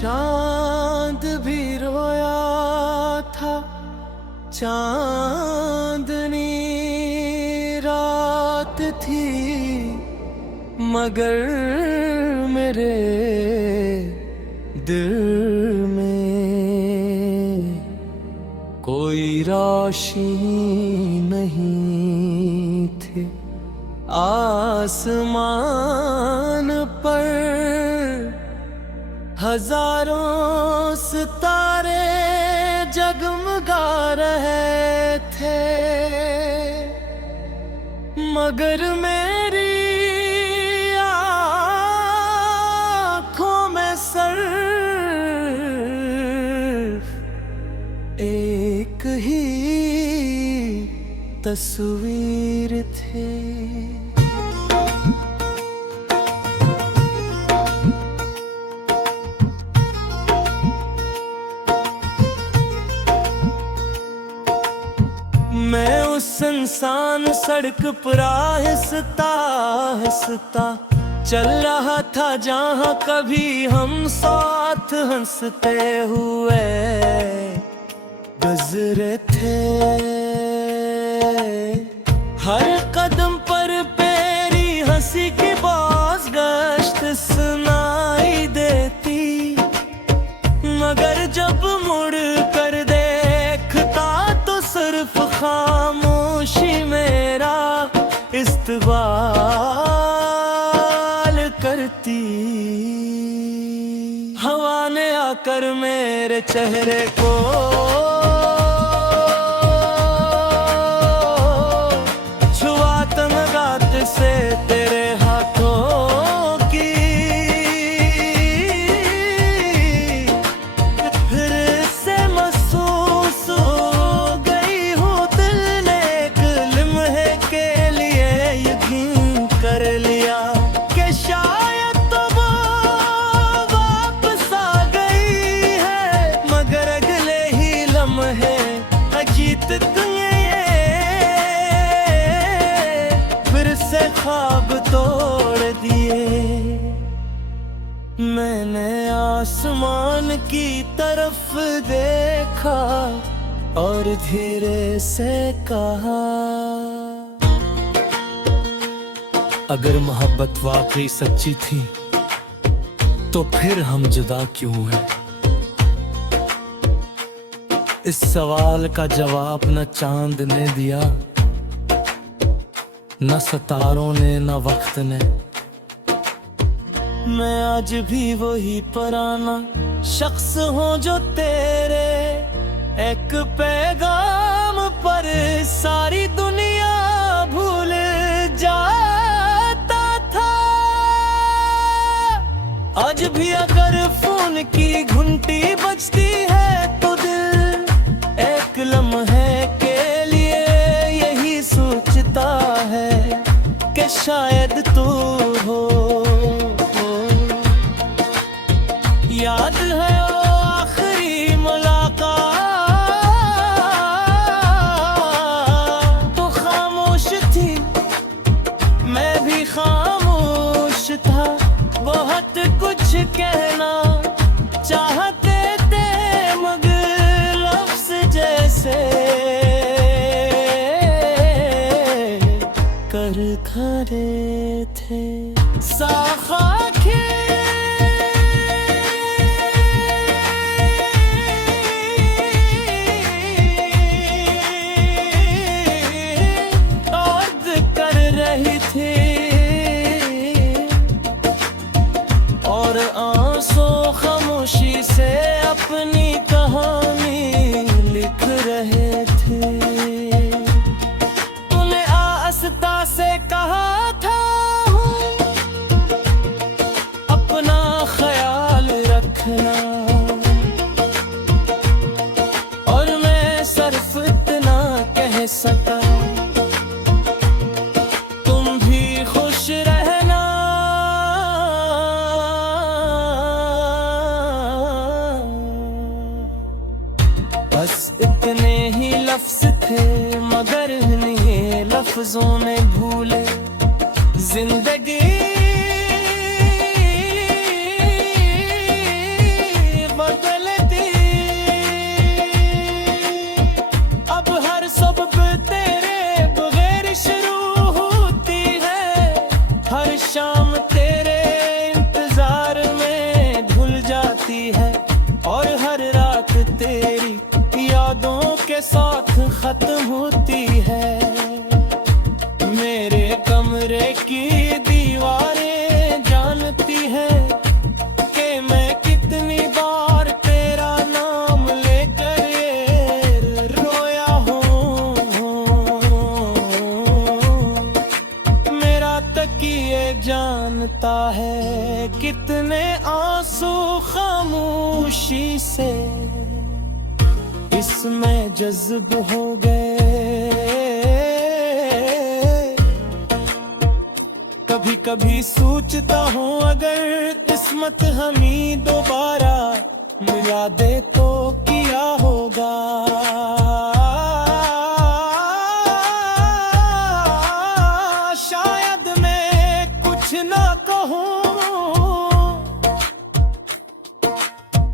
चांद भी रोया था, चांदनी रात थी, मगर मेरे दिल में कोई रोशनी नहीं थी। आसमान पर हजारों सितारे जगमगा रहे थे, मगर मेरी आँखों में सिर्फ एक ही तस्वीर थी। मैं उस इंसान सड़क पर आहिस्ता आहिस्ता चल रहा था, जहाँ कभी हम साथ हंसते हुए गुजरे थे। हर कदम पर मेरी हंसी की बाज़गश्त सुनाई देती, मगर जब मुड़ कर देखता तो सिर्फ खामोशी मेरा इस्तकबाल करती। हवा ने आकर मेरे चेहरे को छुआ, तमगात से तेरे हाथों की फिर से महसूस हो गई हूँ। दिल ने एक लम्हे के लिए यकीन कर लिया कि शायद तो वो वापस आ गई है, मगर अगले ही लम्हे हकीकत फिर से ख्वाब तोड़ दिए। मैंने आसमान की तरफ देखा और धीरे से कहा, अगर मोहब्बत वाकई सच्ची थी तो फिर हम जुदा क्यों हैं? इस सवाल का जवाब न चांद ने दिया, न सितारों ने, न वक्त ने। मैं आज भी वही पुराना शख्स हूँ जो तेरे एक पैगाम पर सारी दुनिया भूल जाता था। आज भी अगर फोन की घंटी बजती है तो दिल एक लम्हे के लिए यही सोचता है कि शायद तू हो। याद है वो आखिरी मुलाकात, तो खामोश थी, मैं भी खामोश था। बहुत कुछ कहना चाहते थे, मगर लफ्ज़ जैसे कर खरे थे। साखा और आंसू खामोशी से अपनी कहानी लिख रहे थे। तूने आस्था से कहा था अपना ख्याल रखना, और मैं सिर्फ इतना कह सका, बस इतने ही लफ्ज थे, मगर इन्हीं लफ्जों ने भूले जिंदगी साथ खत्म होती है। मेरे कमरे की दीवारें जानती है कि मैं कितनी बार तेरा नाम लेकर ये रोया हूँ। मेरा तकिए जानता है कितने आंसू खामोशी से इसमें जज्ब हो गए। कभी कभी सोचता हूँ अगर किस्मत हमें दोबारा मिला दे तो क्या होगा। शायद मैं कुछ ना कहूँ,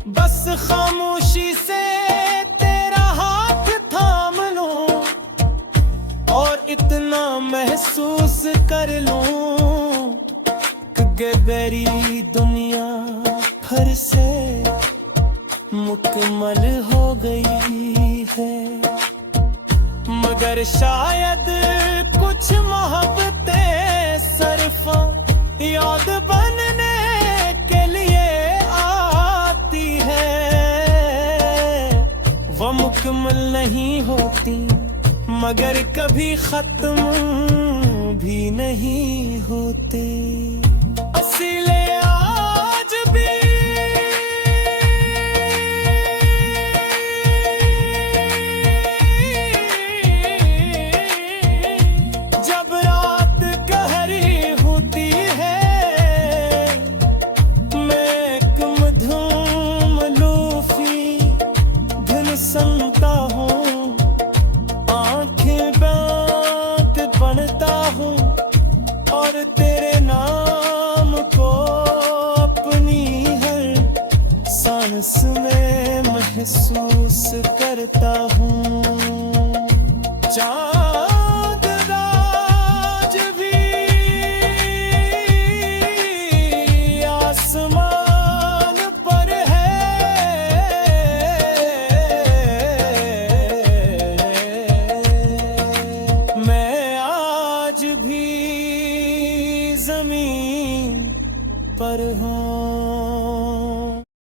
बस खामोशी से तेरा हाथ थाम लूं और इतना महसूस कर लूं कि मेरी दुनिया फिर से मुकम्मल हो गई है। मगर शायद कुछ मोहब्बतें सिर्फ याद बनने के लिए आती है। वो मुकम्मल नहीं होती मगर कभी खत्म भी नहीं होती। इसीलिए आज भी जब रात गहरी होती है मैं एक मधुम लूफी धुन सुनता हूँ, आंखें बंद बनता हूँ और तेरे नाम को अपनी हर सांस में महसूस करता हूँ।